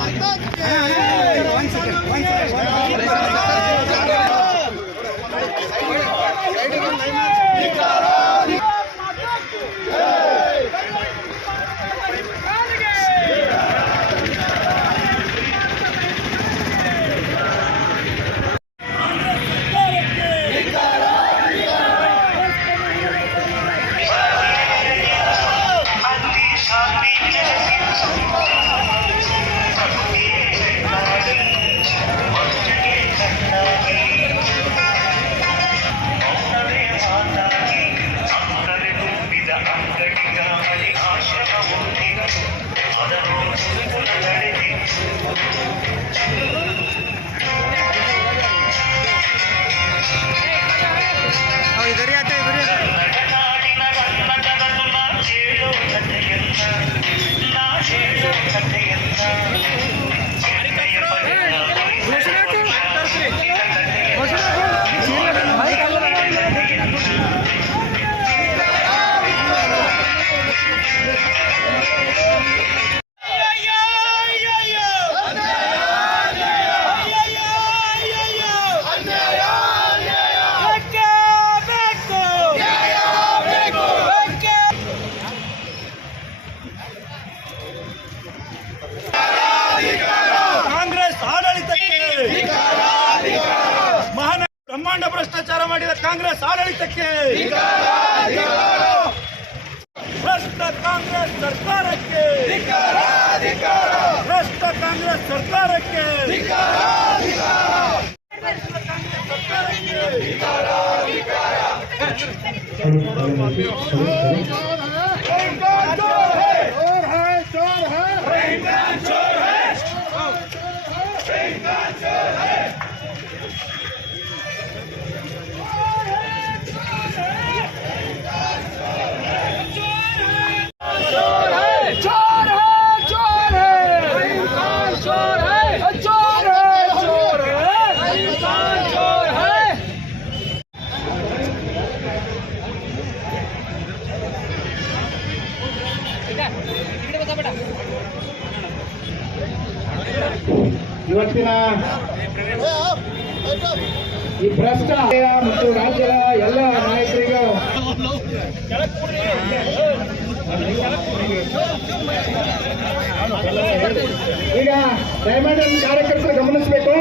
Vai, vai, vai. ಈಗ ನಮ್ಮ ಕಾರ್ಯಕರ್ತರು ಗಮನಿಸಬೇಕು.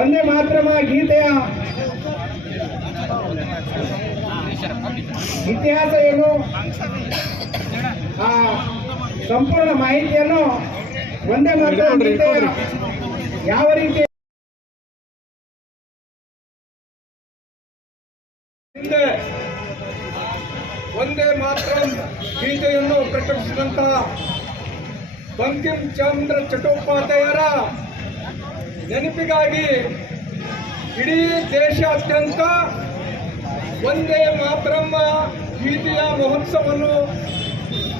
ಒಂದೇ ಮಾತ್ರಮ ಗೀತೆಯ ಇತಿಹಾಸ ಏನು? ಆ ಸಂಪೂರ್ಣ ಮಾಹಿತಿಯನ್ನು ಒಂದೇ ಮಾತ್ರ ಯಾವ ರೀತಿ ಹಿಂದೆ ಒಂದೇ ಮಾತ್ರ ಗೀತೆಯನ್ನು ಪ್ರಕಟಿಸಿದಂತಹ ಬಂಕಿಂ ಚಂದ್ರ ಚಟೋಪಾಧ್ಯಾಯರ ನೆನಪಿಗಾಗಿ ಇಡೀ ದೇಶಾದ್ಯಂತ ಒಂದೇ ಮಾತ್ರಮ್ಮ ಗೀತೆಯ ಮಹೋತ್ಸವವನ್ನು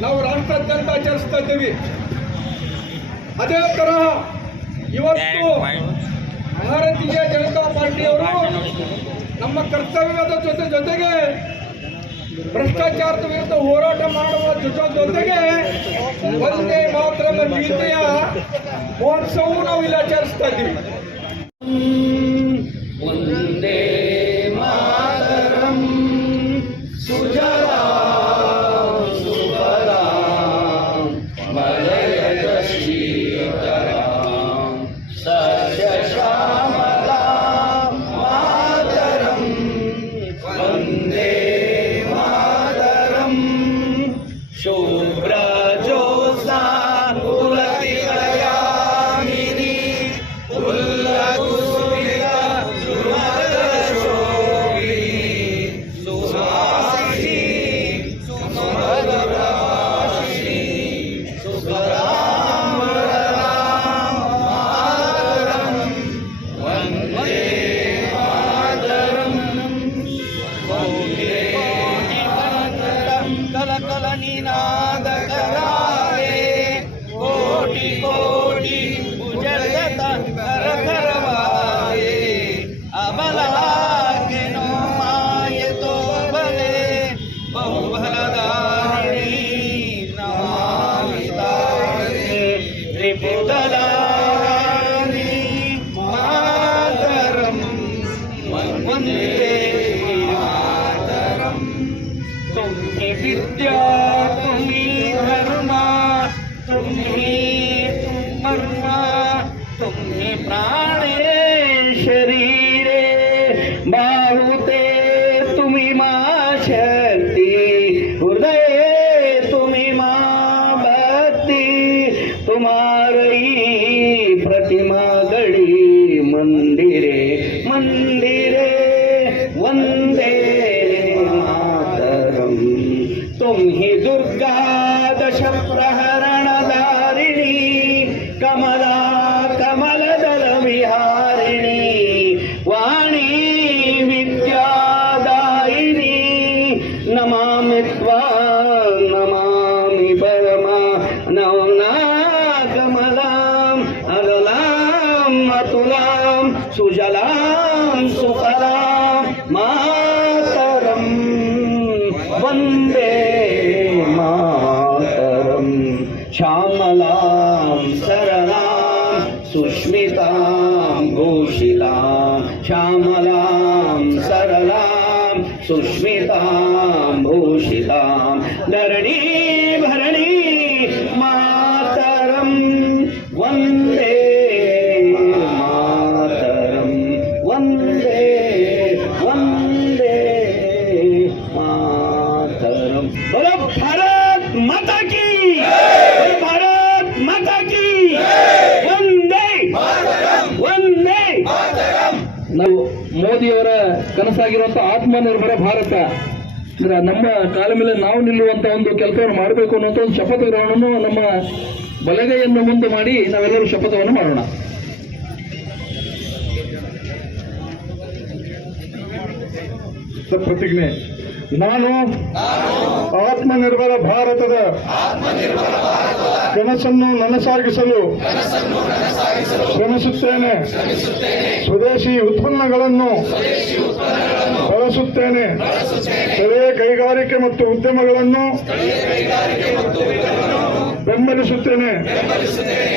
ನಾವು ರಾಷ್ಟ್ರಾದ್ಯಂತ ಆಚರಿಸ್ತಾ ಇದ್ದೀವಿ. ಅದೇ ತರಹ ಇವತ್ತು ಭಾರತೀಯ ಜನತಾ ಪಾರ್ಟಿಯವರು ನಮ್ಮ ಕರ್ತವ್ಯದ ಜೊತೆ ಜೊತೆಗೆ ಭ್ರಷ್ಟಾಚಾರದ ವಿರುದ್ಧ ಹೋರಾಟ ಮಾಡುವ ಜೊತೆ ಜೊತೆಗೆ ಒಂದೇ ಮಾತ್ರ ಗೀತೆಯ ಮಹೋತ್ಸವವು ನಾವು ಇಲ್ಲಿ ಆಚರಿಸ್ತಾ ಇದ್ದೀವಿ. ಪ್ರಾಣ नमामि त्वा ಕನಸಾಗಿರುವಂತ ಆತ್ಮನಿರ್ಭರ ಭಾರತ. ಅಂದ್ರೆ ನಮ್ಮ ಕಾಲ ಮೇಲೆ ನಾವು ನಿಲ್ಲುವಂತ ಒಂದು ಕೆಲಸವನ್ನು ಮಾಡಬೇಕು ಅನ್ನುವಂಥ ಒಂದು ಶಪಥ ಗ್ರಹಣವನ್ನು ನಮ್ಮ ಬಲಗೈಯನ್ನು ಮುಂದೆ ಮಾಡಿ ನಾವೆಲ್ಲರೂ ಶಪಥವನ್ನು ಮಾಡೋಣ. ಪ್ರತಿಜ್ಞೆ ನಾನು ಆತ್ಮನಿರ್ಭರ ಭಾರತದ ಕನಸನ್ನು ನನಸಾಗಿಸಲು ಶ್ರಮಿಸುತ್ತೇನೆ. ಸ್ವದೇಶಿ ಉತ್ಪನ್ನಗಳನ್ನು ಬಳಸುತ್ತೇನೆ. ಸ್ಥಳೀಯ ಕೈಗಾರಿಕೆ ಮತ್ತು ಉದ್ಯಮಗಳನ್ನು ಬೆಂಬಲಿಸುತ್ತೇನೆ.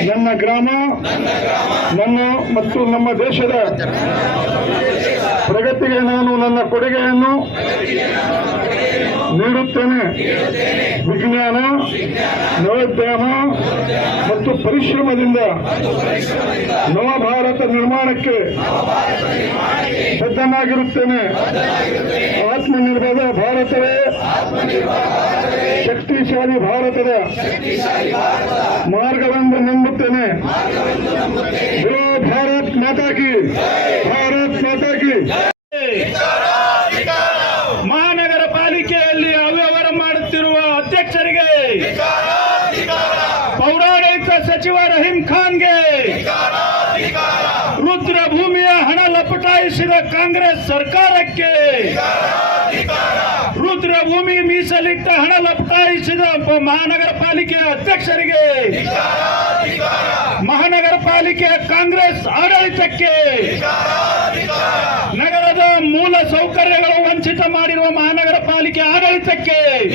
ನನ್ನ ಗ್ರಾಮ, ನನ್ನ ಮತ್ತು ನಮ್ಮ ದೇಶದ ಪ್ರಗತಿಗೆ ನಾನು ನನ್ನ ಕೊಡುಗೆಯನ್ನು ನೀಡುತ್ತೇನೆ. ವಿಜ್ಞಾನ ನವೋದ್ಯಮ ಮತ್ತು ಪರಿಶ್ರಮದಿಂದ ನವಭಾರತ ನಿರ್ಮಾಣಕ್ಕೆ ಬದ್ಧನಾಗಿರುತ್ತೇನೆ. ಆತ್ಮನಿರ್ಭರ ಭಾರತವೇ. ಶಕ್ತಿಶಾಲಿ ಭಾರತದ ಮಾರ್ಗವೆಂದು ನಂಬುತ್ತೇನೆ. ಜೈ ಭಾರತ್ माता की ಭಾರತ್ ಮಾತಾ ಕಿ ಮಹಾನಗರ ಪಾಲಿಕೆಯಲ್ಲಿ ಅವ್ಯವಹಾರ ಮಾಡುತ್ತಿರುವ ಅಧ್ಯಕ್ಷರಿಗೆ ಪೌರಾಡಳಿತ ಸಚಿವ ರಹೀಂ ಖಾನ್ಗೆ ರುದ್ರ ಭೂಮಿಯ ಹಣ ಲಪಟಾಯಿಸಿದ ಕಾಂಗ್ರೆಸ್ ಸರ್ಕಾರಕ್ಕೆ ರುದ್ರ ಭೂಮಿ ಮೀಸಲಿಟ್ಟ ಹಣ ಲಪಟಾಯಿಸಿದ ಪ- ಮಹಾನಗರ ಪಾಲಿಕೆ ಅಧ್ಯಕ್ಷರಿಗೆ. ಮಹಾನಗರ ಪಾಲಿಕೆ ಕಾಂಗ್ರೆಸ್ ಆಡಳಿತಕ್ಕೆ. ನಗರದ ಮೂಲ ಸೌಕರ್ಯಗಳು ವಂಚಿತ ಮಾಡಿರುವ ಮಹಾನಗರ ಪಾಲಿಕೆ ಆಡಳಿತಕ್ಕೆ.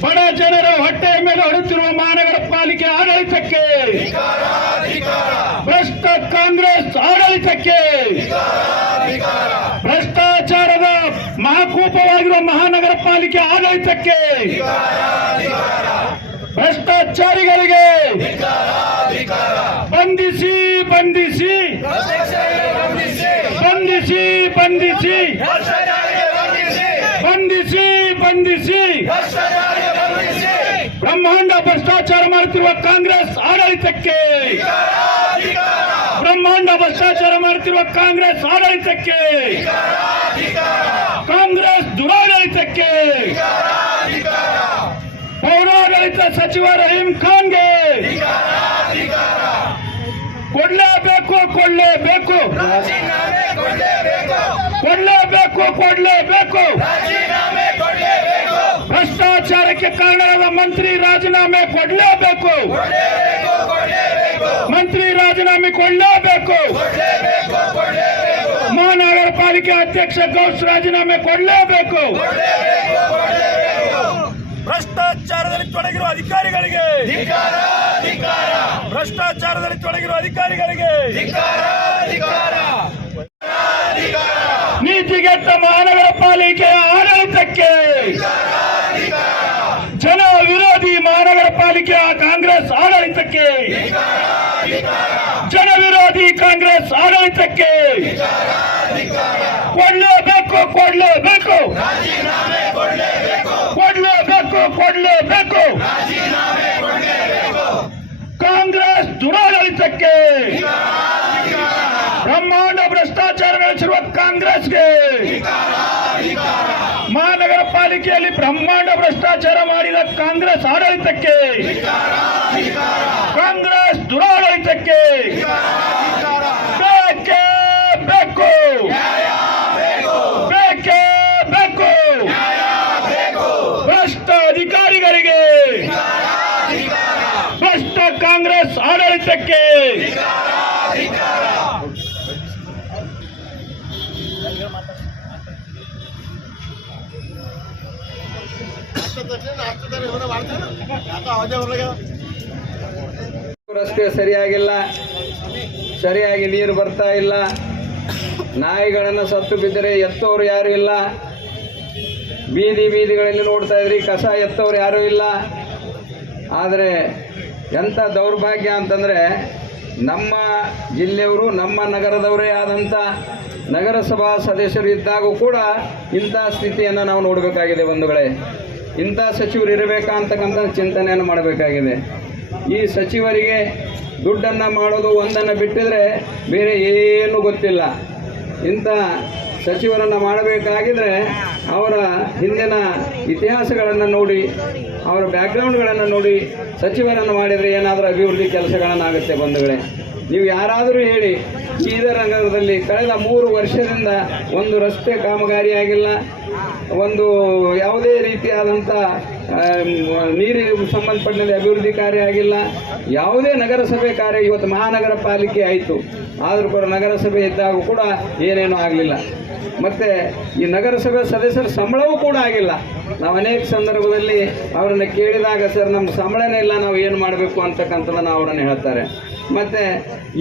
ಬಡ ಜನರ ಹೊಟ್ಟೆಯ ಮೇಲೆ ಹೊಡುತ್ತಿರುವ ಮಹಾನಗರ ಪಾಲಿಕೆ ಆಡಳಿತಕ್ಕೆ. ಭ್ರಷ್ಟ ಕಾಂಗ್ರೆಸ್ ಆಡಳಿತಕ್ಕೆ. ಮಹಾಕೂಪವಾಗಿರುವ ಮಹಾನಗರ ಪಾಲಿಕೆ ಆಡಳಿತಕ್ಕೆ ಭ್ರಷ್ಟಾಚಾರಿಗಳಿಗೆ ಬಂಧಿಸಿ ಬಂಧಿಸಿ ಬಂಧಿಸಿ ಬಂಧಿಸಿ ಬಂಧಿಸಿ ಬಂಧಿಸಿ. ಬ್ರಹ್ಮಾಂಡ ಭ್ರಷ್ಟಾಚಾರ ಮಾಡುತ್ತಿರುವ ಕಾಂಗ್ರೆಸ್ ಆಡಳಿತಕ್ಕೆ ಬ್ರಹ್ಮಾಂಡ ಭ್ರಷ್ಟಾಚಾರ ಮಾಡುತ್ತಿರುವ ಕಾಂಗ್ರೆಸ್ ಆಡಳಿತಕ್ಕೆ! ಕಾಂಗ್ರೆಸ್ ದುರಾಡಳಿತಕ್ಕೆ! ಪೌರಾಡಳಿತ ಸಚಿವ ರಹೀಂ ಖಾನ್ಗೆ! ಕೊಡ್ಲೇಬೇಕು ಕೊಡ್ಲೇಬೇಕು! ಕೊಡ್ಲೇಬೇಕು ಕೊಡ್ಲೇಬೇಕು! ಭ್ರಷ್ಟಾಚಾರಕ್ಕೆ ಕಾರಣರಾದ ಮಂತ್ರಿ ರಾಜೀನಾಮೆ ಕೊಡ್ಲೇಬೇಕು! ಮಂತ್ರಿ ರಾಜೀನಾಮೆ ಕೊಡಲೇಬೇಕು. ಮಹಾನಗರ ಪಾಲಿಕೆ ಅಧ್ಯಕ್ಷ ಗೌಸ್ ರಾಜೀನಾಮೆ ಕೊಡಲೇಬೇಕು. ಭ್ರಷ್ಟಾಚಾರದಲ್ಲಿ ತೊಡಗಿರುವ ಅಧಿಕಾರಿಗಳಿಗೆ. ಭ್ರಷ್ಟಾಚಾರದಲ್ಲಿ ತೊಡಗಿರುವ ಅಧಿಕಾರಿಗಳಿಗೆ. ನೀತಿಗೆಟ್ಟ ಮಹಾನಗರ ಪಾಲಿಕೆಯ ಆಡಳಿತಕ್ಕೆ. ಜನ ವಿರೋಧಿ ಮಹಾನಗರ ಪಾಲಿಕೆಯ ಆಡಳಿತಕ್ಕೆ ಜನ ವಿರೋಧಿ ಕಾಂಗ್ರೆಸ್ ಆಡಳಿತಕ್ಕೆ ಕೊಡ್ಲೇಬೇಕು ಕೊಡ್ಲೇಬೇಕು ಕೊಡ್ಲೇಬೇಕು ಕೊಡ್ಲೇಬೇಕು ಕಾಂಗ್ರೆಸ್ ದುರಾಡಳಿತಕ್ಕೆ ಬ್ರಹ್ಮಾಂಡ ಭ್ರಷ್ಟಾಚಾರ ನಡೆಸಿರುವ ಕಾಂಗ್ರೆಸ್ಗೆ ಮಹಾನಗರ ಪಾಲಿಕೆಯಲ್ಲಿ ಬ್ರಹ್ಮಾಂಡ ಭ್ರಷ್ಟಾಚಾರ ಮಾಡಿದ ಕಾಂಗ್ರೆಸ್ ಆಡಳಿತಕ್ಕೆ ಕಾಂಗ್ರೆಸ್ ದುರಾಡಳಿತಕ್ಕೆ ಬೇಕೇ ಬೇಕು. ಬೇಕೇ ಭ್ರಷ್ಟ ಅಧಿಕಾರಿಗಳಿಗೆ ಭ್ರಷ್ಟ ಕಾಂಗ್ರೆಸ್ ಆಡಳಿತಕ್ಕೆ. ರಸ್ತೆ ಸರಿಯಾಗಿಲ್ಲ, ಸರಿಯಾಗಿ ನೀರು ಬರ್ತಾ ಇಲ್ಲ, ನಾಯಿಗಳನ್ನು ಸತ್ತು ಬಿದ್ದರೆ ಎತ್ತವರು ಯಾರು ಇಲ್ಲ. ಬೀದಿ ಬೀದಿಗಳಲ್ಲಿ ನೋಡ್ತಾ ಇದ್ರಿ, ಕಸ ಎತ್ತವ್ರು ಯಾರೂ ಇಲ್ಲ. ಆದರೆ ಎಂಥ ದೌರ್ಭಾಗ್ಯ ಅಂತಂದರೆ ನಮ್ಮ ಜಿಲ್ಲೆಯವರು, ನಮ್ಮ ನಗರದವರೇ ಆದಂಥ ನಗರಸಭಾ ಸದಸ್ಯರು ಇದ್ದಾಗೂ ಕೂಡ ಇಂಥ ಸ್ಥಿತಿಯನ್ನು ನಾವು ನೋಡಬೇಕಾಗಿದೆ ಬಂಧುಗಳೇ. ಇಂಥ ಸಚಿವರು ಇರಬೇಕಾ ಅಂತಕ್ಕಂಥ ಚಿಂತನೆಯನ್ನು ಮಾಡಬೇಕಾಗಿದೆ. ಈ ಸಚಿವರಿಗೆ ದುಡ್ಡನ್ನು ಮಾಡೋದು ಒಂದನ್ನು ಬಿಟ್ಟಿದ್ರೆ ಬೇರೆ ಏನೂ ಗೊತ್ತಿಲ್ಲ. ಇಂಥ ಸಚಿವರನ್ನು ಮಾಡಬೇಕಾಗಿದ್ರೆ ಅವರ ಹಿಂದಿನ ಇತಿಹಾಸಗಳನ್ನು ನೋಡಿ, ಅವರ ಬ್ಯಾಕ್ಗ್ರೌಂಡ್ಗಳನ್ನು ನೋಡಿ ಸಚಿವರನ್ನು ಮಾಡಿದರೆ ಏನಾದರೂ ಅಭಿವೃದ್ಧಿ ಕೆಲಸಗಳನ್ನಾಗುತ್ತೆ ಬಂಧುಗಳೇ. ನೀವು ಯಾರಾದರೂ ಹೇಳಿ ಬೀದರ್ ಕಳೆದ ಮೂರು ವರ್ಷದಿಂದ ಒಂದು ರಸ್ತೆ ಕಾಮಗಾರಿಯಾಗಿಲ್ಲ ಒಂದು ಯಾವುದೇ ರೀತಿಯಾದಂಥ ನೀರಿಗೆ ಸಂಬಂಧಪಟ್ಟಂತೆ ಅಭಿವೃದ್ಧಿ ಕಾರ್ಯ ಆಗಿಲ್ಲ, ಯಾವುದೇ ನಗರಸಭೆ ಕಾರ್ಯ ಇವತ್ತು ಮಹಾನಗರ ಪಾಲಿಕೆ ಆಯಿತು. ಆದರೂ ಕೂಡ ನಗರಸಭೆ ಇದ್ದಾಗ ಕೂಡ ಏನೇನೂ ಆಗಲಿಲ್ಲ. ಮತ್ತು ಈ ನಗರಸಭೆ ಸದಸ್ಯರ ಸಂಬಳವೂ ಕೂಡ ಆಗಿಲ್ಲ. ನಾವು ಅನೇಕ ಸಂದರ್ಭದಲ್ಲಿ ಅವರನ್ನು ಕೇಳಿದಾಗ, ಸರ್ ನಮ್ಮ ಸಂಬಳನೇ ಇಲ್ಲ, ನಾವು ಏನು ಮಾಡಬೇಕು? ಅಂತಕ್ಕಂಥದ್ದನ್ನು ಅವರನ್ನು ಹೇಳ್ತಾರೆ. ಮತ್ತು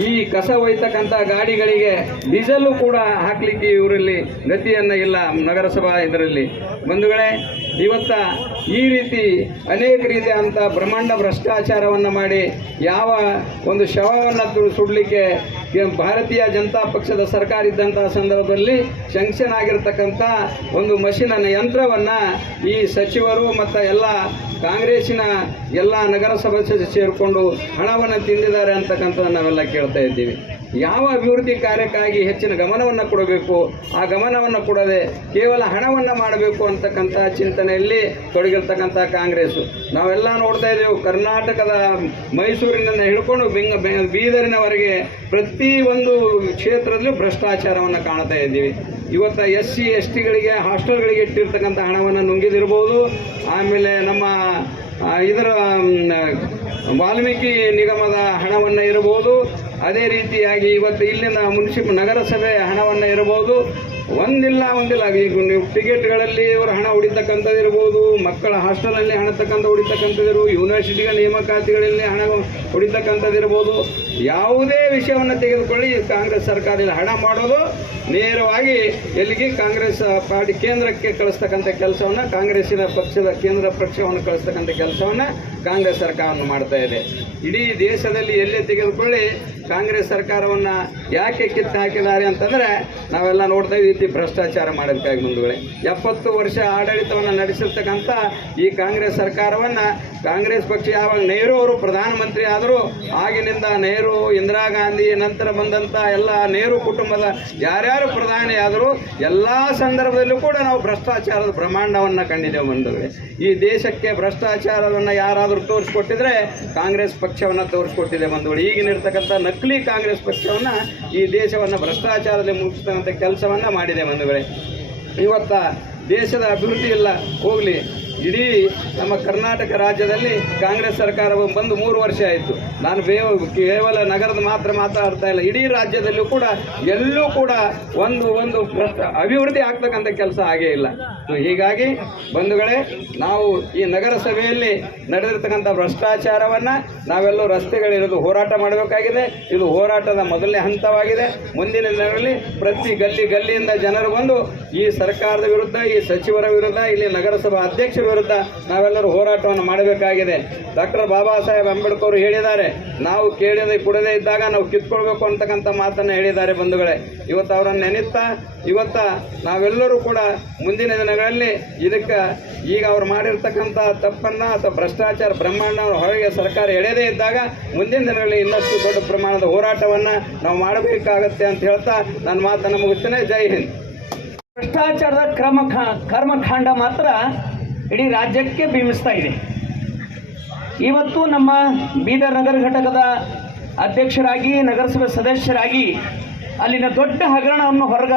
ಈ ಕಸ ಒಯ್ತಕ್ಕಂಥ ಗಾಡಿಗಳಿಗೆ ಡೀಸೆಲ್ಲು ಕೂಡ ಹಾಕಲಿಕ್ಕೆ ಇವರಲ್ಲಿ ಗತಿಯನ್ನು ಇಲ್ಲ ನಗರಸಭಾ ಇದರಲ್ಲಿ. ಬಂಧುಗಳೇ, ಇವತ್ತ ಈ ರೀತಿ ಅನೇಕ ರೀತಿಯಾದಂಥ ಬ್ರಹ್ಮಾಂಡ ಭ್ರಷ್ಟಾಚಾರವನ್ನು ಮಾಡಿ ಯಾವ ಒಂದು ಶವವನ್ನು ಸುಡಲಿಕ್ಕೆ ಭಾರತೀಯ ಜನತಾ ಪಕ್ಷದ ಸರ್ಕಾರ ಇದ್ದಂಥ ಸಂದರ್ಭದಲ್ಲಿ ಶಂಕ್ಷನ್ ಆಗಿರ್ತಕ್ಕಂಥ ಒಂದು ಮಷಿನನ್ನು ಯಂತ್ರವನ್ನು ಈ ಸಚಿವರು ಮತ್ತು ಎಲ್ಲ ಕಾಂಗ್ರೆಸ್ಸಿನ ಎಲ್ಲ ನಗರಸಭೆ ಸೇರಿಕೊಂಡು ಹಣವನ್ನು ತಿಂದಿದ್ದಾರೆ ಅಂತಕ್ಕಂಥದ್ದು ನಾವೆಲ್ಲ ಕೇಳ್ತಾ ಇದ್ದೀವಿ ಯಾವ ಅಭಿವೃದ್ಧಿ ಕಾರ್ಯಕ್ಕಾಗಿ ಹೆಚ್ಚಿನ ಗಮನವನ್ನು ಕೊಡಬೇಕು? ಆ ಗಮನವನ್ನು ಕೊಡದೆ ಕೇವಲ ಹಣವನ್ನು ಮಾಡಬೇಕು ಅಂತಕ್ಕಂಥ ಚಿಂತನೆಯಲ್ಲಿ ತೊಡಗಿರ್ತಕ್ಕಂಥ ಕಾಂಗ್ರೆಸ್ಸು. ನಾವೆಲ್ಲ ನೋಡ್ತಾ ಇದ್ದೇವೆ, ಕರ್ನಾಟಕದ ಮೈಸೂರಿನಿಂದ ಹಿಡ್ಕೊಂಡು ಬೆಂಗ ಬೀದರಿನವರೆಗೆ ಪ್ರತಿ ಒಂದು ಕ್ಷೇತ್ರದಲ್ಲೂ ಭ್ರಷ್ಟಾಚಾರವನ್ನು ಕಾಣ್ತಾ ಇದ್ದೀವಿ. ಇವತ್ತು ಎಸ್ ಸಿ ಎಸ್ ಟಿಗಳಿಗೆ ಹಾಸ್ಟೆಲ್ಗಳಿಗೆ ಇಟ್ಟಿರ್ತಕ್ಕಂಥ ಹಣವನ್ನು ನುಂಗಿದಿರ್ಬೋದು. ಆಮೇಲೆ ನಮ್ಮ ಇದರ ವಾಲ್ಮೀಕಿ ನಿಗಮದ ಹಣವನ್ನು ಇರಬಹುದು ಅದೇ ರೀತಿಯಾಗಿ ಇವತ್ತು ಇಲ್ಲಿನ ಮುನ್ಸಿಪಲ್ ನಗರಸಭೆ ಹಣವನ್ನು ಇರಬಹುದು. ಒಂದಿಲ್ಲ ಒಂದಿಲ್ಲ. ಈಗ ನೀವು ಟಿಕೆಟ್ಗಳಲ್ಲಿ ಇವರು ಹಣ ಹೊಡಿತಕ್ಕಂಥದ್ದು ಇರ್ಬೋದು ಮಕ್ಕಳ ಹಾಸ್ಟೆಲಲ್ಲಿ ಹಣ ತಕ್ಕಂಥ ಹೊಡಿತಕ್ಕಂಥದ್ದು ಯೂನಿವರ್ಸಿಟಿಗಳ ನೇಮಕಾತಿಗಳಲ್ಲಿ ಹಣ ಹೊಡಿತಕ್ಕಂಥದ್ದು ಇರ್ಬೋದು ಯಾವುದೇ ವಿಷಯವನ್ನು ತೆಗೆದುಕೊಳ್ಳಿ, ಕಾಂಗ್ರೆಸ್ ಸರ್ಕಾರ ಹಣ ಮಾಡೋದು ನೇರವಾಗಿ ಎಲ್ಲಿಗೆ ಕಾಂಗ್ರೆಸ್ ಪಾರ್ಟಿ ಕೇಂದ್ರಕ್ಕೆ ಕಳಿಸ್ತಕ್ಕಂಥ ಕೆಲಸವನ್ನು ಕಾಂಗ್ರೆಸ್ಸಿನ ಪಕ್ಷದ ಕೇಂದ್ರ ಪಕ್ಷವನ್ನು ಕಳಿಸ್ತಕ್ಕಂಥ ಕೆಲಸವನ್ನು ಕಾಂಗ್ರೆಸ್ ಸರ್ಕಾರವನ್ನು ಮಾಡ್ತಾ ಇದೆ. ಇಡೀ ದೇಶದಲ್ಲಿ ಎಲ್ಲೇ ತೆಗೆದುಕೊಳ್ಳಿ, ಕಾಂಗ್ರೆಸ್ ಸರ್ಕಾರವನ್ನು ಯಾಕೆ ಕಿತ್ತು ಹಾಕಿದ್ದಾರೆ ಅಂತಂದರೆ ನಾವೆಲ್ಲ ನೋಡ್ತಾ ಈ ರೀತಿ ಭ್ರಷ್ಟಾಚಾರ ಮಾಡೋದಕ್ಕಾಗಿ ಮುಂದುಗಡೆ ಎಪ್ಪತ್ತು ವರ್ಷ ಆಡಳಿತವನ್ನು ನಡೆಸಿರ್ತಕ್ಕಂಥ ಈ ಕಾಂಗ್ರೆಸ್ ಸರ್ಕಾರವನ್ನು ಕಾಂಗ್ರೆಸ್ ಪಕ್ಷ ಯಾವಾಗ ನೆಹರು ಅವರು ಪ್ರಧಾನಮಂತ್ರಿ ಆದರೂ ಆಗಿನಿಂದ ನೆಹರು, ಇಂದಿರಾ ಗಾಂಧಿ ನಂತರ ಬಂದಂಥ ಎಲ್ಲ ನೆಹರು ಕುಟುಂಬದ ಯಾರ್ಯಾರು ಪ್ರಧಾನಿ ಆದರೂ ಎಲ್ಲ ಸಂದರ್ಭದಲ್ಲೂ ಕೂಡ ನಾವು ಭ್ರಷ್ಟಾಚಾರದ ಬ್ರಹ್ಮಾಂಡವನ್ನು ಕಂಡಿದ್ದೇವೆ ಬಂಧುಗಳೇ. ಈ ದೇಶಕ್ಕೆ ಭ್ರಷ್ಟಾಚಾರವನ್ನು ಯಾರಾದರೂ ತೋರಿಸ್ಕೊಟ್ಟಿದ್ರೆ ಕಾಂಗ್ರೆಸ್ ಪಕ್ಷವನ್ನು ತೋರಿಸ್ಕೊಟ್ಟಿದೆ ಬಂಧುಗಳು. ಈಗಿನಿರ್ತಕ್ಕಂಥ ನಕಲಿ ಕಾಂಗ್ರೆಸ್ ಪಕ್ಷವನ್ನು ಈ ದೇಶವನ್ನು ಭ್ರಷ್ಟಾಚಾರದಲ್ಲಿ ಮುಗಿಸ್ತಕ್ಕಂಥ ಕೆಲಸವನ್ನು ಮಾಡಿದೆ ಬಂಧುಗಳೇ. ಇವತ್ತ ದೇಶದ ಅಭಿವೃದ್ಧಿ ಇಲ್ಲ, ಹೋಗಲಿ. ಇಡೀ ನಮ್ಮ ಕರ್ನಾಟಕ ರಾಜ್ಯದಲ್ಲಿ ಕಾಂಗ್ರೆಸ್ ಸರ್ಕಾರ ಬಂದು ಮೂರು ವರ್ಷ ಆಯಿತು. ನಾನು ಕೇವಲ ನಗರದ ಮಾತ್ರ ಮಾತಾಡ್ತಾ ಇಲ್ಲ. ಇಡೀ ರಾಜ್ಯದಲ್ಲೂ ಕೂಡ ಎಲ್ಲೂ ಕೂಡ ಒಂದು ಒಂದು ಅಭಿವೃದ್ಧಿ ಆಗ್ತಕ್ಕಂಥ ಕೆಲಸ ಆಗೇ ಇಲ್ಲ. ಹೀಗಾಗಿ ಬಂಧುಗಳೇ, ನಾವು ಈ ನಗರಸಭೆಯಲ್ಲಿ ನಡೆದಿರ್ತಕ್ಕಂಥ ಭ್ರಷ್ಟಾಚಾರವನ್ನು ನಾವೆಲ್ಲೂ ರಸ್ತೆಗಳಿರೋದು ಹೋರಾಟ ಮಾಡಬೇಕಾಗಿದೆ. ಇದು ಹೋರಾಟದ ಮೊದಲನೇ ಹಂತವಾಗಿದೆ. ಮುಂದಿನ ದಿನಗಳಲ್ಲಿ ಪ್ರತಿ ಗಲ್ಲಿ ಗಲ್ಲಿಯಿಂದ ಜನರು ಬಂದು ಈ ಸರ್ಕಾರದ ವಿರುದ್ಧ, ಈ ಸಚಿವರ ವಿರುದ್ಧ, ಇಲ್ಲಿ ನಗರಸಭಾ ಅಧ್ಯಕ್ಷರ ವಿರುದ್ಧ ನಾವೆಲ್ಲರೂ ಹೋರಾಟವನ್ನು ಮಾಡಬೇಕಾಗಿದೆ. ಡಾಕ್ಟರ್ ಬಾಬಾ ಸಾಹೇಬ್ ಅಂಬೇಡ್ಕರ್ ಹೇಳಿದ್ದಾರೆ, ನಾವು ಕೇಳದೆ ಕುಡದೇ ಇದ್ದಾಗ ನಾವು ಕಿತ್ಕೊಳ್ಬೇಕು ಅಂತಕ್ಕಂಥ ಮಾತನ್ನು ಹೇಳಿದ್ದಾರೆ ಬಂಧುಗಳೇ. ಇವತ್ತು ಅವರನ್ನು ನೆನೆಸ್ತಾ ಇವತ್ತ ನಾವೆಲ್ಲರೂ ಕೂಡ ಮುಂದಿನ ದಿನಗಳಲ್ಲಿ ಇದಕ್ಕೆ ಈಗ ಅವ್ರು ಮಾಡಿರ್ತಕ್ಕಂಥ ತಪ್ಪನ್ನ ಅಥವಾ ಭ್ರಷ್ಟಾಚಾರ ಬ್ರಹ್ಮಾಂಡ ಹೊರಗೆ ಸರ್ಕಾರ ಎಳೆದೇ ಇದ್ದಾಗ ಮುಂದಿನ ದಿನಗಳಲ್ಲಿ ಇನ್ನಷ್ಟು ದೊಡ್ಡ ಪ್ರಮಾಣದ ಹೋರಾಟವನ್ನು ನಾವು ಮಾಡಬೇಕಾಗತ್ತೆ ಅಂತ ಹೇಳ್ತಾ ನನ್ನ ಮಾತನ್ನು ಮುಗಿಸ್ತೇನೆ. ಜೈ ಹಿಂದ್. ಭ್ರಷ್ಟಾಚಾರದ ಕ್ರಮ ಕರ್ಮಕಾಂಡ ಮಾತ್ರ ಇಡೀ ರಾಜ್ಯಕ್ಕೆ ಬೀಮಿಸ್ತಾ ಇದೆ. ಇವತ್ತು ನಮ್ಮ ಬೀದರ್ ನಗರ ಘಟಕದ ಅಧ್ಯಕ್ಷರಾಗಿ, ನಗರಸಭೆ ಸದಸ್ಯರಾಗಿ ಅಲ್ಲಿನ ದೊಡ್ಡ ಹಗರಣವನ್ನು ಹೊರಗ,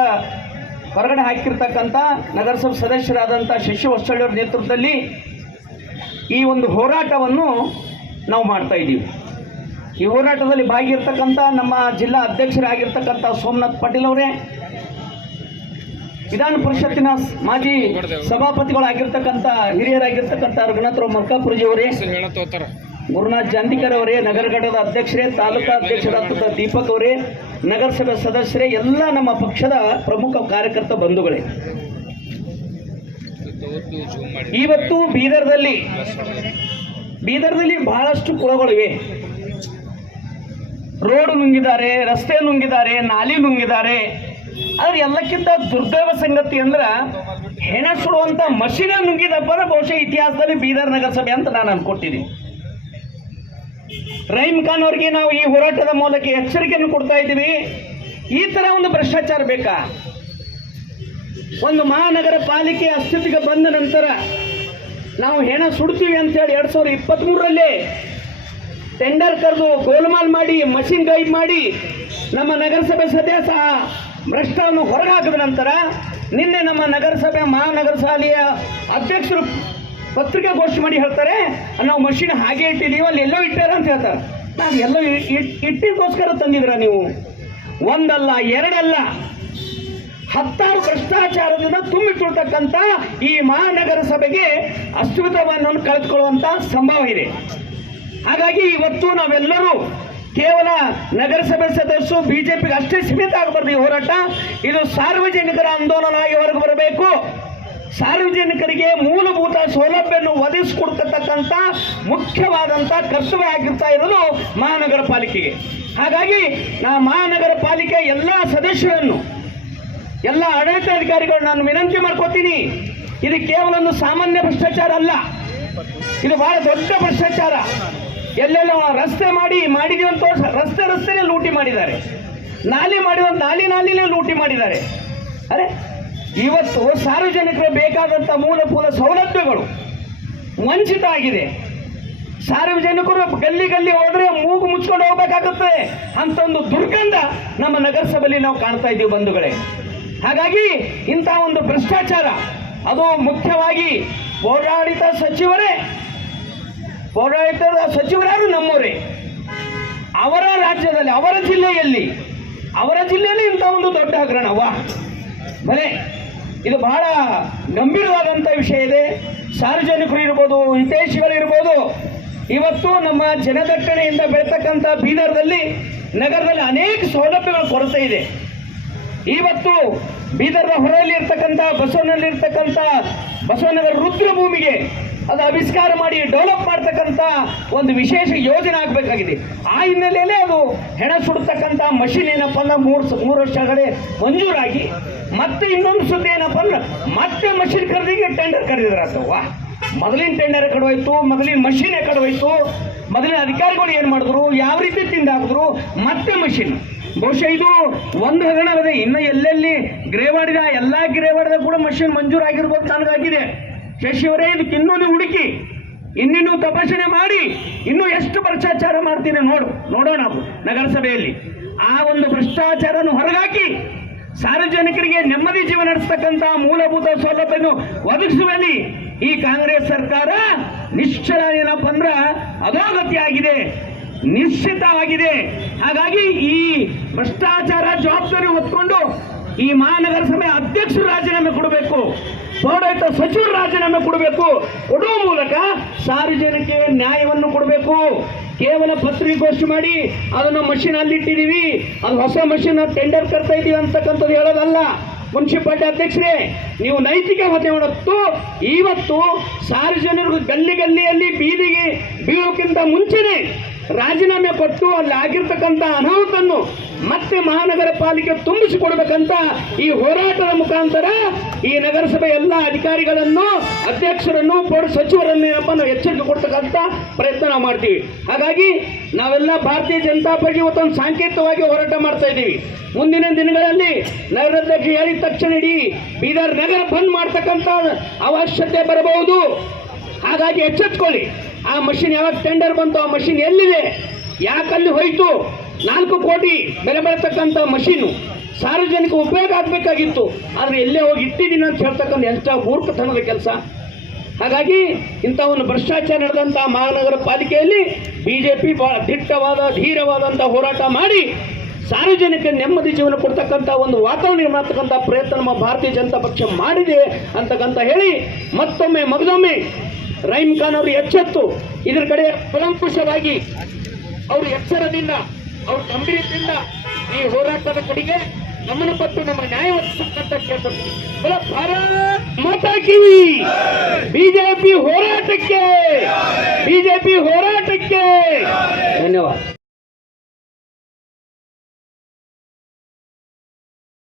ಹೊರಗಡೆ ಹಾಕಿರ್ತಕ್ಕಂಥ ನಗರಸಭೆ ಸದಸ್ಯರಾದಂಥ ಶಶಿ ಹೊಸಳ್ಳಿಯವರ ನೇತೃತ್ವದಲ್ಲಿ ಈ ಒಂದು ಹೋರಾಟವನ್ನು ನಾವು ಮಾಡ್ತಾ ಇದ್ದೀವಿ. ಈ ಹೋರಾಟದಲ್ಲಿ ಭಾಗಿರ್ತಕ್ಕಂಥ ನಮ್ಮ ಜಿಲ್ಲಾ ಅಧ್ಯಕ್ಷರಾಗಿರ್ತಕ್ಕಂಥ ಸೋಮನಾಥ್ ಪಾಟೀಲ್ ಅವರೇ ವಿಧಾನ ಪರಿಷತ್ತಿನ ಮಾಜಿ ಸಭಾಪತಿಗಳಾಗಿರ್ತಕ್ಕಂಥ ಹಿರಿಯರಾಗಿರ್ತಕ್ಕಂಥ ರಘುನಾಥರಾವ್ ಮಲ್ಕಾಪುರಜಿ ಅವರೇ, ಗುರುನಾಥ್ ಜಾಂದಿಕರ್ ಅವರೇ ನಗರ ಅಧ್ಯಕ್ಷರೇ, ತಾಲೂಕಾ ಅಧ್ಯಕ್ಷರಾದ ದೀಪಕ್ ಅವರೇ, ನಗರಸಭೆ ಸದಸ್ಯರೇ, ಎಲ್ಲ ನಮ್ಮ ಪಕ್ಷದ ಪ್ರಮುಖ ಕಾರ್ಯಕರ್ತ ಬಂಧುಗಳೇ. ಇವತ್ತು ಬೀದರ್ದಲ್ಲಿ ಬೀದರ್ದಲ್ಲಿ ಬಹಳಷ್ಟು ಕುಳಗಳಿವೆ. ರೋಡ್ ನುಂಗಿದ್ದಾರೆ, ರಸ್ತೆ ನುಂಗಿದ್ದಾರೆ, ನಾಲಿ ನುಂಗಿದ್ದಾರೆ. ಆದ್ರೆ ಎಲ್ಲಕ್ಕಿಂತ ದುರ್ದೈವ ಸಂಗತಿ ಅಂದ್ರ ಹೆಣ ಸುಡುವಂತ ಮಷೀನ ನುಂಗಿದಪ್ಪ ಬಹುಶಃ ಇತಿಹಾಸದಲ್ಲಿ ಬೀದರ್ ನಗರಸಭೆ ಅಂತ ನಾನು ಅನ್ಕೊಟ್ಟಿದ್ದೀನಿ ರಹೀಮ್ ಖಾನ್ ಅವರಿಗೆ ನಾವು ಈ ಹೋರಾಟದ ಮೂಲಕ ಎಚ್ಚರಿಕೆಯನ್ನು ಕೊಡ್ತಾ ಇದ್ದೀವಿ. ಈ ತರ ಒಂದು ಭ್ರಷ್ಟಾಚಾರ ಬೇಕಾ? ಒಂದು ಮಹಾನಗರ ಪಾಲಿಕೆ ಅಸ್ತಿತ್ವಕ್ಕೆ ಬಂದ ನಂತರ ನಾವು ಹೆಣ ಸುಡ್ತೀವಿ ಅಂತೇಳಿ ಎರಡ್ ಸಾವಿರದ ಇಪ್ಪತ್ತ್ಮೂರರಲ್ಲಿ ಟೆಂಡರ್ ಕರೆದು ಗೋಲ್ಮಾಲ್ ಮಾಡಿ, ಮಷಿನ್ ಗೈಡ್ ಮಾಡಿ ನಮ್ಮ ನಗರಸಭೆ ಸದಸ್ಯ ಭ್ರಷ್ಟವನ್ನು ಹೊರಗೆ ಹಾಕಿದ ನಂತರ ನಿನ್ನೆ ನಮ್ಮ ನಗರಸಭೆ ಮಹಾನಗರ ಶಾಲೆಯ ಅಧ್ಯಕ್ಷರು ಪತ್ರಿಕಾಗೋಷ್ಠಿ ಮಾಡಿ ಹೇಳ್ತಾರೆ, ನಾವು ಮಷಿನ್ ಹಾಗೆ ಇಟ್ಟಿದ್ದೀವಿ ಅಲ್ಲಿ ಎಲ್ಲೋ ಇಟ್ಟಾರ ಅಂತ ಹೇಳ್ತಾರೆ. ನಾನು ಎಲ್ಲೋ ಇಟ್ಟಿದ್ದೋಸ್ಕರ ತಂದಿದ್ರ ನೀವು? ಒಂದಲ್ಲ, ಎರಡಲ್ಲ. ಹತ್ತಾರು ಭ್ರಷ್ಟಾಚಾರದಿಂದ ತುಂಬಿಕೊಳ್ತಕ್ಕಂಥ ಈ ಮಹಾನಗರ ಸಭೆಗೆ ಅಸ್ತಿತ್ವವನ್ನು ಕಳೆದುಕೊಳ್ಳುವಂಥ ಸಂಭವ ಇದೆ. ಹಾಗಾಗಿ ಇವತ್ತು ನಾವೆಲ್ಲರೂ ಕೇವಲ ನಗರಸಭೆ ಸದಸ್ಯರು ಬಿಜೆಪಿಗೆ ಅಷ್ಟೇ ಸೀಮಿತ ಆಗಬಾರ್ದು ಈ ಹೋರಾಟ. ಇದು ಸಾರ್ವಜನಿಕರ ಆಂದೋಲನ ಆಗಿ ಹೊರಗೆ ಬರಬೇಕು. ಸಾರ್ವಜನಿಕರಿಗೆ ಮೂಲಭೂತ ಸೌಲಭ್ಯವನ್ನು ಒದಗಿಸಿಕೊಡ್ತಕ್ಕಂಥ ಮುಖ್ಯವಾದಂಥ ಕರ್ತವ್ಯ ಆಗಿರ್ತಾ ಇರೋದು ಮಹಾನಗರ ಪಾಲಿಕೆಗೆ. ಹಾಗಾಗಿ ನಾ ಮಹಾನಗರ ಪಾಲಿಕೆ ಎಲ್ಲ ಸದಸ್ಯರನ್ನು, ಎಲ್ಲ ಆಡಳಿತಾಧಿಕಾರಿಗಳು ನಾನು ವಿನಂತಿ ಮಾಡ್ಕೋತೀನಿ. ಇದು ಕೇವಲ ಒಂದು ಸಾಮಾನ್ಯ ಭ್ರಷ್ಟಾಚಾರ ಅಲ್ಲ. ಇದು ಬಹಳ ದೊಡ್ಡ ಭ್ರಷ್ಟಾಚಾರ. ಎಲ್ಲೆಲ್ಲ ರಸ್ತೆ ಮಾಡಿ ತೋರ್ಸ- ರಸ್ತೆ ರಸ್ತೆನೇ ಲೂಟಿ ಮಾಡಿದ್ದಾರೆ. ನಾಲಿ ಮಾಡಿದ ನಾಲಿ ನಾಲಿನೇ ಲೂಟಿ ಮಾಡಿದ್ದಾರೆ. ಅರೆ, ಇವತ್ತು ಸಾರ್ವಜನಿಕರ ಬೇಕಾದಂಥ ಮೂಲಭೂತ ಸೌಲಭ್ಯಗಳು ವಂಚಿತ ಆಗಿದೆ. ಸಾರ್ವಜನಿಕರು ಗಲ್ಲಿ ಗಲ್ಲಿ ಹೋದ್ರೆ ಮೂಗು ಮುಚ್ಕೊಂಡು ಹೋಗ್ಬೇಕಾಗುತ್ತೆ ಅಂತ ಒಂದು ದುರ್ಗಂಧ ನಮ್ಮ ನಗರಸಭೆಯಲ್ಲಿ ನಾವು ಕಾಣ್ತಾ ಇದ್ದೀವಿ ಬಂಧುಗಳೇ. ಹಾಗಾಗಿ ಇಂಥ ಒಂದು ಭ್ರಷ್ಟಾಚಾರ, ಅದು ಮುಖ್ಯವಾಗಿ ಪೌರಾಡಳಿತ ಸಚಿವರೇ ಪೌರಾಡಳಿತದ ಸಚಿವರಾರು ನಮ್ಮವರೇ. ಅವರ ರಾಜ್ಯದಲ್ಲಿ, ಅವರ ಜಿಲ್ಲೆಯಲ್ಲಿ ಅವರ ಜಿಲ್ಲೆಯಲ್ಲಿ ಇಂಥ ಒಂದು ದೊಡ್ಡ ಹಗರಣ, ವಾ. ಬಲೆ ಇದು ಬಹಳ ಗಂಭೀರವಾದಂಥ ವಿಷಯ ಇದೆ. ಸಾರ್ವಜನಿಕರು ಇರ್ಬೋದು, ಹಿತೈಷಿಗಳು ಇರ್ಬೋದು, ಇವತ್ತು ನಮ್ಮ ಜನದಟ್ಟಣೆಯಿಂದ ಬೆಳತಕ್ಕಂಥ ಬೀದರ್ದಲ್ಲಿ, ನಗರದಲ್ಲಿ ಅನೇಕ ಸೌಲಭ್ಯಗಳ ಕೊರತೆ ಇದೆ. ಇವತ್ತು ಬೀದರ್ನ ಹೊರೆಯಲ್ಲಿ ಇರ್ತಕ್ಕಂಥ ಬಸವನಲ್ಲಿ ಇರ್ತಕ್ಕಂಥ ಬಸವನಗರ ರುದ್ರಭೂಮಿಗೆ ಅದು ಆವಿಷ್ಕಾರ ಮಾಡಿ ಡೆವಲಪ್ ಮಾಡ್ತಕ್ಕಂಥ ಒಂದು ವಿಶೇಷ ಯೋಜನೆ ಆಗಬೇಕಾಗಿದೆ. ಆ ಹಿನ್ನೆಲೆಯಲ್ಲಿ ಅದು ಹೆಣ ಸುಡ್ತಕ್ಕಂಥ ಮಷಿನ್ ಏನಪ್ಪ ಅಂದ್ರೆ ಮೂರು ಮೂರು ವರ್ಷ ವರ್ಷಗಳೇ ಮಂಜೂರಾಗಿ ಮತ್ತೆ ಇನ್ನೊಂದು ಸುದ್ದಿ ಏನಪ್ಪ ಅಂದ್ರೆ ಮತ್ತೆ ಮಷಿನ್ ಖರೀದಿಗೆ ಟೆಂಡರ್ ಕರೆದಿದ್ರ ಅಥವಾ ಮೊದಲಿನ ಟೆಂಡರ್ ಕಡುವಾಯ್ತು, ಮೊದಲಿನ ಮಷಿನ್ ಕಡುವಾಯ್ತು, ಮೊದಲಿನ ಅಧಿಕಾರಿಗಳು ಏನು ಮಾಡಿದ್ರು? ಯಾವ ರೀತಿ ತಿಂದಾಕಿದ್ರು ಮತ್ತೆ ಮಷಿನ್ ಬಹುಶಃ ಇದು ಒಂದು ಹಗರಣವಿದೆ ಇನ್ನು ಎಲ್ಲೆಲ್ಲಿ ಗ್ರೇವಾಡಿದ, ಎಲ್ಲ ಗ್ರೇವಾಡಿದ ಕೂಡ ಮಷಿನ್ ಮಂಜೂರಾಗಿರ್ಬೋದು ನನಗಾಗಿದೆ. ಶಶಿಯವರೇ, ಇದಕ್ಕೆ ಇನ್ನೊಂದು ಹುಡುಕಿ, ಇನ್ನಿನ್ನೂ ತಪಾಸಣೆ ಮಾಡಿ, ಇನ್ನೂ ಎಷ್ಟು ಭ್ರಷ್ಟಾಚಾರ ಮಾಡ್ತೀನಿ ನೋಡು, ನೋಡೋಣ ನಗರಸಭೆಯಲ್ಲಿ. ಆ ಒಂದು ಭ್ರಷ್ಟಾಚಾರವನ್ನು ಹೊರಗಾಕಿ, ಸಾರ್ವಜನಿಕರಿಗೆ ನೆಮ್ಮದಿ ಜೀವನ ನಡೆಸ್ತಕ್ಕಂಥ ಮೂಲಭೂತ ಸೌಲಭ್ಯವನ್ನು ಒದಗಿಸುವಲ್ಲಿ ಈ ಕಾಂಗ್ರೆಸ್ ಸರ್ಕಾರ ನಿಶ್ಚಲ ಏನಪ್ಪ ಅಂದ್ರೆ ಅಧೋಗತಿ ಆಗಿದೆ ನಿಶ್ಚಿತವಾಗಿದೆ ಹಾಗಾಗಿ ಈ ಭ್ರಷ್ಟಾಚಾರ ಜವಾಬ್ದಾರಿ ಹೊತ್ಕೊಂಡು ಈ ಮಹಾನಗರ ಸಭೆ ಅಧ್ಯಕ್ಷರು ರಾಜೀನಾಮೆ ಕೊಡಬೇಕು, ಪೌರಾಯುಕ್ತ ಸಚಿವರು ರಾಜೀನಾಮೆ ಕೊಡಬೇಕು. ಕೊಡುವ ಮೂಲಕ ಸಾರ್ವಜನಿಕ ನ್ಯಾಯವನ್ನು ಕೊಡಬೇಕು. ಕೇವಲ ಪತ್ರಿಕೋಷ್ಠಿ ಮಾಡಿ, ಅದನ್ನು ಮಷಿನ್ ಅಲ್ಲಿಟ್ಟಿದೀವಿ ಅದು ಹೊಸ ಮಷಿನ್ ಟೆಂಡರ್ ಕರ್ತಾ ಇದೀವಿ ಅಂತಕ್ಕಂಥದ್ದು ಹೇಳೋದಲ್ಲ. ಮುನ್ಸಿಪಾಲಿಟಿ ಅಧ್ಯಕ್ಷರೇ, ನೀವು ನೈತಿಕ ಹೊತೆ ಮಾಡುತ್ತು ಇವತ್ತು ಸಾರ್ವಜನಿಕರು ಗಲ್ಲಿ ಗಲ್ಲಿಯಲ್ಲಿ ಬೀದಿಗೆ ಬೀಳೋಕ್ಕಿಂತ ಮುಂಚೆನೆ ರಾಜೀನಾಮೆ ಕೊಟ್ಟು ಅಲ್ಲಿ ಆಗಿರ್ತಕ್ಕಂಥ ಅನಾಹುತನ್ನು ಮತ್ತೆ ಮಹಾನಗರ ಪಾಲಿಕೆ ತುಂಬಿಸಿಕೊಡ್ಬೇಕಂತ ಈ ಹೋರಾಟದ ಮುಖಾಂತರ ಈ ನಗರಸಭೆ ಎಲ್ಲ ಅಧಿಕಾರಿಗಳನ್ನು, ಅಧ್ಯಕ್ಷರನ್ನು ಪೌರ ಸಚಿವರನ್ನು ಏನಪ್ಪ ನಾವು ಎಚ್ಚರಿಕೆ ಕೊಡ್ತಕ್ಕಂಥ ಪ್ರಯತ್ನ ನಾವು ಮಾಡ್ತೀವಿ. ಹಾಗಾಗಿ ನಾವೆಲ್ಲ ಭಾರತೀಯ ಜನತಾ ಪಾರ್ಟಿ ಇವತ್ತೊಂದು ಸಾಂಕೇತಿಕವಾಗಿ ಹೋರಾಟ ಮಾಡ್ತಾ ಇದ್ದೀವಿ. ಮುಂದಿನ ದಿನಗಳಲ್ಲಿ ನಗರಾಧ್ಯಕ್ಷ ಹೇಳಿದ ತಕ್ಷಣ ಇಡೀ ಬೀದರ್ ನಗರ ಬಂದ್ ಮಾಡ್ತಕ್ಕಂಥ ಅವಶ್ಯಕತೆ ಬರಬಹುದು. ಹಾಗಾಗಿ ಎಚ್ಚೆತ್ಕೊಳ್ಳಿ. ಆ ಮಷಿನ್ ಯಾವಾಗ ಟೆಂಡರ್ ಬಂತು ಆ ಮಷಿನ್ ಎಲ್ಲಿದೆ? ಯಾಕಲ್ಲಿ ಹೋಯಿತು? ನಾಲ್ಕು ಕೋಟಿ ಬೆಲೆ ಬರತಕ್ಕಂತ ಮಷೀನು ಸಾರ್ವಜನಿಕ ಉಪಯೋಗ ಆಗಬೇಕಾಗಿತ್ತು. ಆದರೆ ಎಲ್ಲೇ ಹೋಗಿ ಇಟ್ಟಿದ್ದೀನಿ ಅಂತ ಹೇಳ್ತಕ್ಕಂಥ ಎಂಥ ಮೂರ್ಖತನದ ಕೆಲಸ. ಹಾಗಾಗಿ ಇಂಥ ಒಂದು ಭ್ರಷ್ಟಾಚಾರ ನಡೆದಂಥ ಮಹಾನಗರ ಪಾಲಿಕೆಯಲ್ಲಿ ಬಿಜೆಪಿ ಬಹಳ ದಿಟ್ಟವಾದ ಧೀರವಾದಂಥ ಹೋರಾಟ ಮಾಡಿ ಸಾರ್ವಜನಿಕ ನೆಮ್ಮದಿ ಜೀವನ ಕೊಡ್ತಕ್ಕಂಥ ಒಂದು ವಾತಾವರಣ ಮಾಡ್ತಕ್ಕಂಥ ಪ್ರಯತ್ನ ನಮ್ಮ ಭಾರತೀಯ ಜನತಾ ಪಕ್ಷ ಮಾಡಿದೆ ಅಂತಕ್ಕಂಥ ಹೇಳಿ ಮತ್ತೊಮ್ಮೆ, ಮಗದೊಮ್ಮೆ ರಹೀಂ ಖಾನ್ ಅವರು ಎಚ್ಚೆತ್ತು. ಇದರ ಕಡೆ ಕೂಲಂಕುಷವಾಗಿ ಅವರು ಎಚ್ಚರದಿಂದ, ಅವ್ರ ಗಂಭೀರದಿಂದ ಈ ಹೋರಾಟದ ಕಡೆಗೆ ಗಮನ ಪಟ್ಟು ನಮ್ಮ ನ್ಯಾಯ ಒದಗಿಸಕ್ಕಂತ ಕೇಳ್ತಾರೆ. ಭಾರತ್ ಮಾತಾ ಕಿವಿ ಬಿಜೆಪಿ ಹೋರಾಟಕ್ಕೆ ಬಿಜೆಪಿ ಹೋರಾಟಕ್ಕೆ. ಧನ್ಯವಾದ.